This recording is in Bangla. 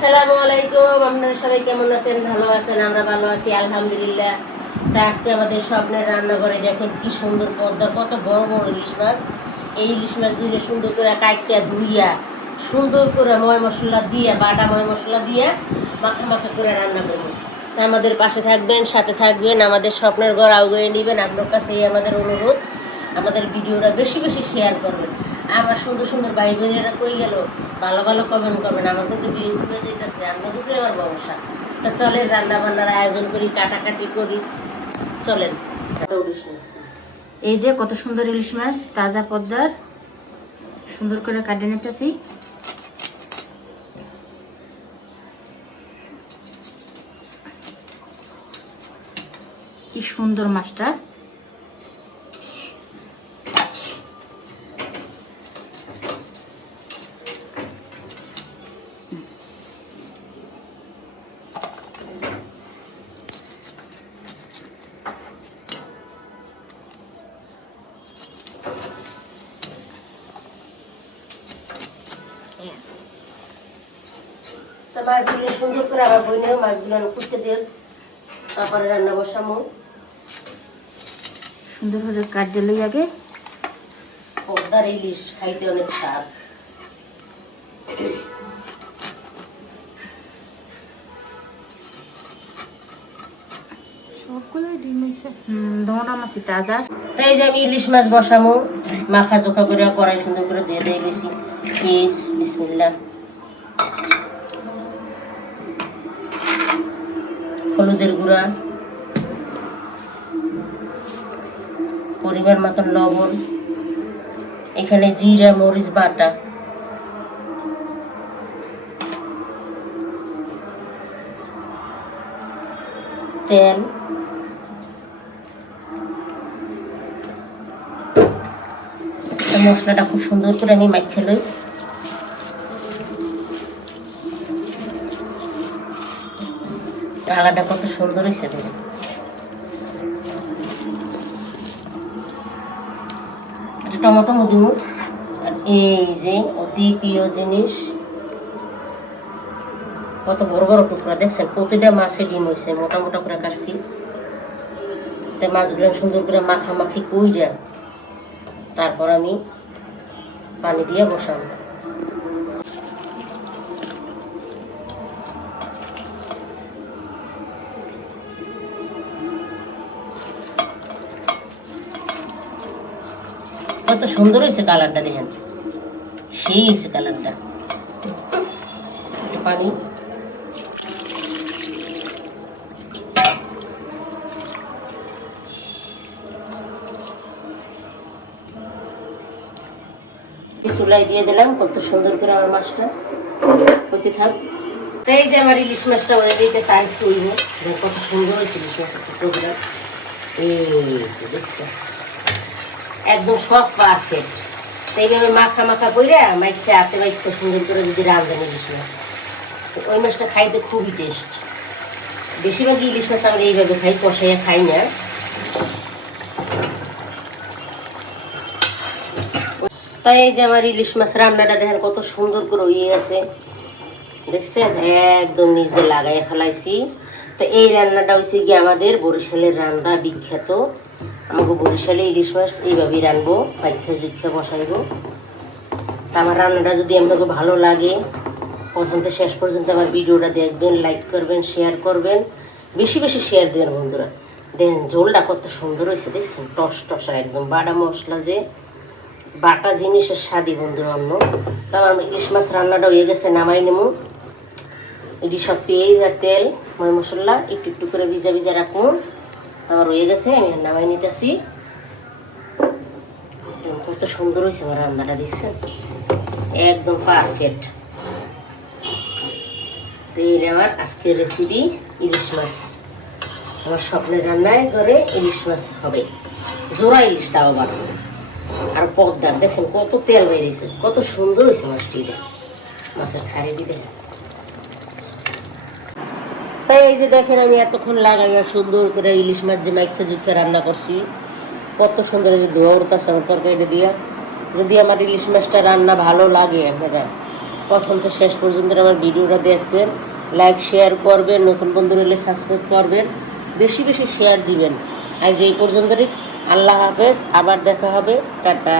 আসসালামু আলাইকুম, আপনারা সবাই কেমন আছেন? ভালো আছেন? আমরা ভালো আছি, আলহামদুলিল্লাহ। তা আজকে আমাদের স্বপ্নের রান্নাঘরে দেখেন কি সুন্দর পদ্মা, কত বড় বড় ইলিশ মাছ। এই ইলিশ মাছ ধুইলে সুন্দর করে কাটিয়া ধুইয়া, সুন্দর করে ময় মশলা দিয়ে, বাটা ময় মশলা দিয়ে মাখা মাখা করে রান্না করব। তা আমাদের পাশে থাকবেন, সাথে থাকবেন, আমাদের স্বপ্নের ঘর আউগিয়ে নেবেন। আপনার কাছে এই আমাদের অনুরোধ, আমাদের ভিডিওটা বেশি বেশি শেয়ার করবেন। আমার সুন্দর সুন্দর ভাই বোনেরা কই গেল? ভালো ভালো কমেন্ট করবেন, আমার কিন্তু ডুবে যেতেছে আপনার উপরে আমার ব্যবসা তা চলেন রান্না বান্নার আয়োজন করি, কাটাকাটি করি। চলেন। এই যে কত সুন্দর ইলিশ মাছ, তাজা পদ্মার। সুন্দর করে কাটে নিতেছি। কি সুন্দর মাছটা। তা মাছগুলো সুন্দর করে আবার মাছগুলো কুটতে দেন তারপরে রান্না বসামো সুন্দর করে কাট দিলেই আগে। পদ্মার ইলিশ খাইতে অনেক স্বাদ। তাই যে আমি ইলিশ মাছ বসামো মাখা চোখা করে কড়াই সুন্দর করে দিয়ে দেয় বেশি। পিস হলুদের গুঁড়া, পরিমাণ মতন লবণ, এখানে জিরা, মরিচ, বাটা। তেল। মশলাটা খুব সুন্দর করে আমি মাখিয়ে লই। আলাদা কত সুন্দর হয়েছে একটা টমেটো মধুমু আর এই যে অতি প্রিয় জিনিস, কত বড় বড় টুকরা, দেখছেন? প্রতিটা মাছে ডিম হয়েছে, মোটা মোটা করে কাটছি। মাছগুলো সুন্দর করে মাখামাখি কইরা তারপর আমি পানি দিয়ে বসাবো। কত সুন্দর হয়েছে কালারটা দেখেন। সেই হয়েছে কালারটা। পানি। চুলাই দিয়ে দিলাম, কত সুন্দর করে আমার মাছটা। হতে থাক। এই যে আমার ইলিশ মাছটা হয়ে গেছে আর একটু কত সুন্দর হয়েছে ইলিশ টুকরোগুলো। এই দেখছ একদম সব পারফেক্ট তো এইভাবে মাখা মাখা কইরা মাইখে হাতে মাইখে সুন্দর করে যদি রাঁধেন ইলিশ মাছ। তো ওই মাছটা খাইতে খুবই টেস্ট বেশিরভাগ ইলিশ মাছ আমরা এইভাবে খাই, কষাইয়া খাই না। তাই এই যে আমার ইলিশ মাছ রান্নাটা দেখেন কত সুন্দর করে হয়ে গেছে। দেখছেন? একদম নিজ দিয়ে লাগাই ফেলাইছি। তো এই রান্নাটা হচ্ছে গিয়ে আমাদের বরিশালের রান্না বিখ্যাত আমাকে বরিশালে ইলিশ মাছ এইভাবেই রানবো পাইখা জুখা বসাইবো। তা আমার রান্নাটা যদি আপনাকে ভালো লাগে থেকে শেষ পর্যন্ত আমার ভিডিওটা দেখবেন লাইক করবেন শেয়ার করবেন। বেশি বেশি শেয়ার দেবেন বন্ধুরা। দেখেন ঝোলটা কত সুন্দর হয়েছে, দেখছেন? টস টসা একদম বাটা মশলা যে বাটা জিনিসের স্বাদই বন্ধুরা অন্য। তারপর আমার ইলিশ মাছ রান্নাটা হয়ে গেছে, নামাই নেব। এটি সব পেঁয়াজ আর তেল, ময় মশলা, একটু একটু করে ভিজা ভিজা রাখুন আমার রয়ে গেছে, আমি নামাই নিতেছি। কত সুন্দর হয়েছে আমার রান্নাটা, দেখছেন? একদম পারফেক্ট এই আমার আজকের রেসিপি ইলিশ মাছ। আমার স্বপ্নের রান্নায় ঘরে ইলিশ মাছ হবে। জোড়া ইলিশ তাও বানাবো। আর পদ্মার, দেখছেন কত তেল বেরিয়েছে, কত সুন্দর হয়েছে মাছটি। মাছের খারেটি দেখ তাই এই যে দেখেন আমি এতক্ষণ লাগাইয়া সুন্দর করে ইলিশ মাছ যে মাইক খেজুকে রান্না করছি, কত সুন্দর যে ধোয়া উড়তাছে আমার তরকারিটা দিয়া। যদি আমার ইলিশ মাছটা রান্না ভালো লাগে আপনারা, প্রথম তো শেষ পর্যন্ত আমার ভিডিওটা দেখবেন লাইক শেয়ার করবেন, নতুন বন্ধু হলে সাবস্ক্রাইব করবেন, বেশি বেশি শেয়ার দিবেন। আজ এই পর্যন্তই, আল্লাহ হাফেজ, আবার দেখা হবে, টাটা।